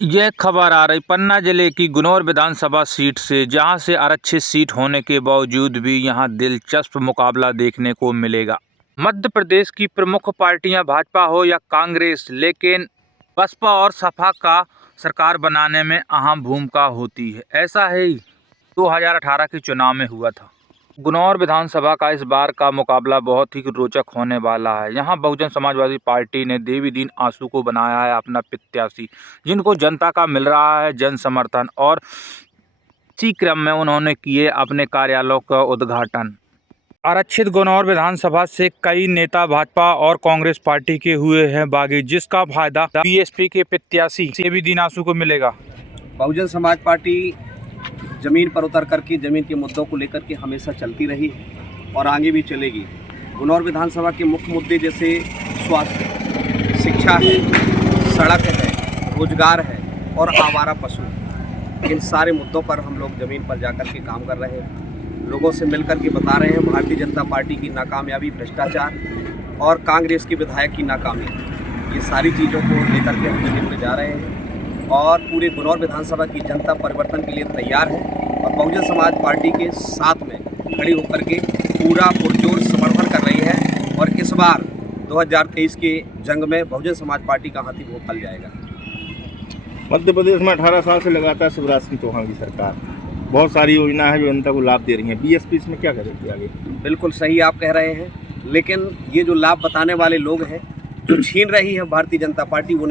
यह खबर आ रही पन्ना जिले की गुनौर विधानसभा सीट से, जहां से आरक्षित सीट होने के बावजूद भी यहां दिलचस्प मुकाबला देखने को मिलेगा। मध्य प्रदेश की प्रमुख पार्टियां भाजपा हो या कांग्रेस, लेकिन बसपा और सपा का सरकार बनाने में अहम भूमिका होती है। ऐसा ही 2018 के चुनाव में हुआ था। गुनौर विधानसभा का इस बार का मुकाबला बहुत ही रोचक होने वाला है। यहां बहुजन समाजवादी पार्टी ने देवीदीन आंसू को बनाया है अपना प्रत्याशी, जिनको जनता का मिल रहा है जन समर्थन, और इसी क्रम में उन्होंने किए अपने कार्यालयों का उद्घाटन। आरक्षित गुनौर विधानसभा से कई नेता भाजपा और कांग्रेस पार्टी के हुए हैं बागी, जिसका फायदा बीएसपी के प्रत्याशी देवीदीन आंसू को मिलेगा। बहुजन समाज पार्टी ज़मीन पर उतर करके ज़मीन के मुद्दों को लेकर के हमेशा चलती रही है और आगे भी चलेगी। गुनौर विधानसभा के मुख्य मुद्दे जैसे स्वास्थ्य, शिक्षा है, सड़क है, रोजगार है और आवारा पशु, इन सारे मुद्दों पर हम लोग ज़मीन पर जाकर के काम कर रहे हैं। लोगों से मिलकर के बता रहे हैं भारतीय जनता पार्टी की नाकामयाबी, भ्रष्टाचार और कांग्रेस के विधायक की नाकामी, ये सारी चीज़ों को लेकर के हम ज़मीन पर जा रहे हैं और पूरे गुनौर विधानसभा की जनता परिवर्तन के लिए तैयार है और बहुजन समाज पार्टी के साथ में खड़ी होकर के पूरा पुरजोर समर्थन कर रही है। और इस बार 2023 के जंग में बहुजन समाज पार्टी का हाथी वो फल जाएगा। मध्य प्रदेश में 18 साल से लगातार शिवराज सिंह चौहान की सरकार, बहुत सारी योजना है जो जनता को लाभ दे रही है। बीएसपी इसमें क्या करेगी आगे? बिल्कुल सही आप कह रहे हैं, लेकिन ये जो लाभ बताने वाले लोग हैं, जो छीन रही है भारतीय जनता पार्टी, वो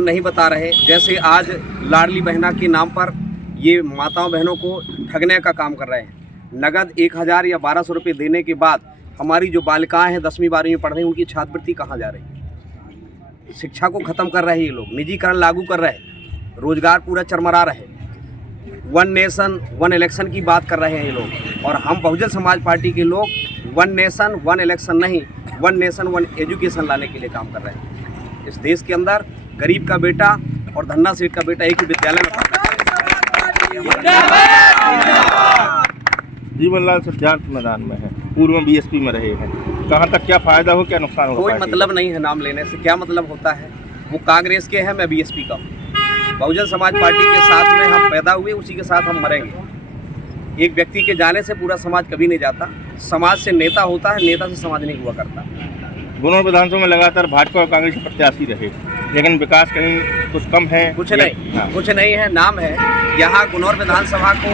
नहीं बता रहे। जैसे आज लाडली बहना के नाम पर ये माताओं बहनों को ठगने का काम कर रहे हैं। नगद 1000 या 1200 रुपये देने के बाद हमारी जो बालिकाएं हैं 10वीं 12वीं में पढ़ रही हैं, उनकी छात्रवृत्ति कहाँ जा रही है? शिक्षा को ख़त्म कर रहे हैं ये लोग, निजीकरण लागू कर रहे हैं, रोजगार पूरा चरमरा रहे, वन नेशन वन इलेक्शन की बात कर रहे हैं ये लोग। और हम बहुजन समाज पार्टी के लोग वन नेशन वन इलेक्शन नहीं, वन नेशन वन एजुकेशन लाने के लिए काम कर रहे हैं। इस देश के अंदर गरीब का बेटा और धन्ना सेठ का बेटा एक ही विद्यालय में पढ़ता है। जीवनलाल सिद्धार्थ मैदान में है, पूर्व में बीएसपी में रहे हैं, कहाँ तक क्या फायदा हो, क्या नुकसान हो? कोई मतलब नहीं है नाम लेने से, क्या मतलब होता है? वो कांग्रेस के हैं, मैं बीएसपी का हूँ। बहुजन समाज पार्टी के साथ में हम पैदा हुए, उसी के साथ हम मरेंगे। एक व्यक्ति के जाने से पूरा समाज कभी नहीं जाता। समाज से नेता होता है, नेता से समाज नहीं हुआ करता। गुनौर विधानसभा में लगातार भाजपा और कांग्रेस के प्रत्याशी रहे, लेकिन विकास कहीं कुछ कम है। कुछ नहीं है, नाम है। यहाँ गुनौर विधानसभा को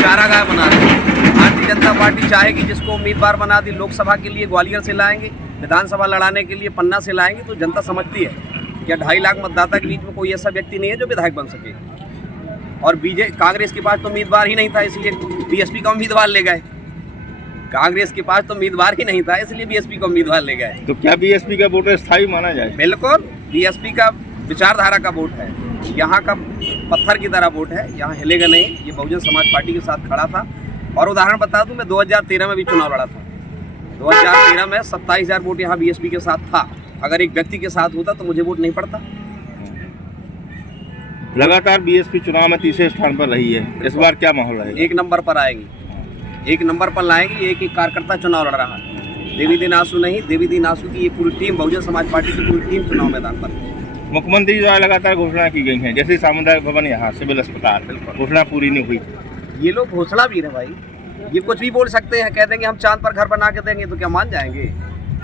चारागाह बना रहे हैं। भारतीय जनता पार्टी चाहेगी जिसको उम्मीदवार बना दी लोकसभा के लिए ग्वालियर से लाएंगे, विधानसभा लड़ाने के लिए पन्ना से लाएंगे, तो जनता समझती है क्या 2.5 लाख मतदाता के बीच में कोई ऐसा व्यक्ति नहीं है जो विधायक बन सके। और कांग्रेस के पास तो उम्मीदवार ही नहीं था, इसलिए बीएसपी का उम्मीदवार ले गए। कांग्रेस के पास तो उम्मीदवार ही नहीं था, इसलिए बीएसपी का उम्मीदवार ले गए। तो क्या बीएसपी का वोट स्थायी माना जाए? बिल्कुल, बीएसपी का विचारधारा का वोट है, यहाँ का पत्थर की तरह वोट है, यहाँ हिलेगा नहीं। ये बहुजन समाज पार्टी के साथ खड़ा था। और उदाहरण बता दूं, मैं 2013 में भी चुनाव लड़ा था। 2013 में 27,000 वोट यहाँ बीएसपी के साथ था। अगर एक व्यक्ति के साथ होता तो मुझे वोट नहीं पड़ता। लगातार बीएसपी चुनाव में तीसरे स्थान पर रही है, इस बार क्या माहौल है? 1 नंबर पर आएंगी, 1 नंबर पर लाएंगी। एक कार्यकर्ता चुनाव लड़ रहा है, देवीदीन आंसू नहीं, देवीदीन आंसू की ये पूरी टीम, बहुजन समाज पार्टी की पूरी टीम चुनाव मैदान पर। मुख्यमंत्री द्वारा लगातार घोषणा की गई है, जैसे सामुदायिक भवन, यहाँ सिविल अस्पताल, घोषणा पूरी नहीं हुई। ये लोग घोषणा भी है भाई, ये कुछ भी बोल सकते हैं, कह देंगे हम चांद पर घर बना के देंगे, तो क्या मान जाएंगे?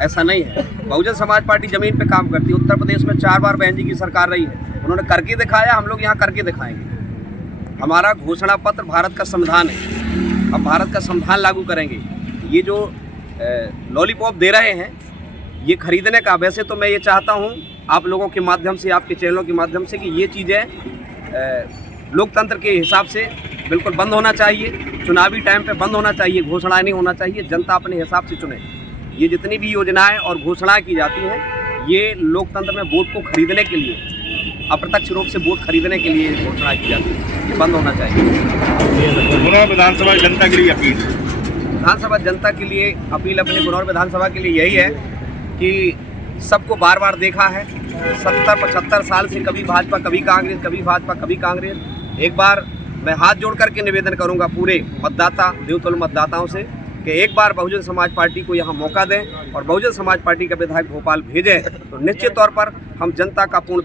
ऐसा नहीं है। बहुजन समाज पार्टी जमीन पे काम करती है। उत्तर प्रदेश में 4 बार बहन जी की सरकार रही है, उन्होंने करके दिखाया, हम लोग यहाँ करके दिखाएंगे। हमारा घोषणा पत्र भारत का संविधान है, हम भारत का संविधान लागू करेंगे। ये जो लॉलीपॉप दे रहे हैं, ये खरीदने का, वैसे तो मैं ये चाहता हूँ आप लोगों के माध्यम से, आपके चैनलों के माध्यम से, कि ये चीज़ें लोकतंत्र के हिसाब से बिल्कुल बंद होना चाहिए। चुनावी टाइम पे बंद होना चाहिए, घोषणाएं नहीं होना चाहिए, जनता अपने हिसाब से चुने। ये जितनी भी योजनाएं और घोषणाएं की जाती हैं, ये लोकतंत्र में वोट को खरीदने के लिए, अप्रत्यक्ष रूप से वोट खरीदने के लिए घोषणाएं की जाती है, ये बंद होना चाहिए। गुनौर विधानसभा जनता के लिए अपील, विधानसभा जनता के लिए अपील अपने गुनौर विधानसभा के लिए यही है कि सबको बार बार देखा है, 70-75 साल से कभी भाजपा कभी कांग्रेस, कभी भाजपा कभी कांग्रेस। एक बार मैं हाथ जोड़ करके निवेदन करूंगा पूरे मतदाता, देवतुल्य मतदाताओं से, कि एक बार बहुजन समाज पार्टी को यहाँ मौका दें और बहुजन समाज पार्टी का विधायक भोपाल भेजें, तो निश्चित तौर पर हम जनता का पूर्ण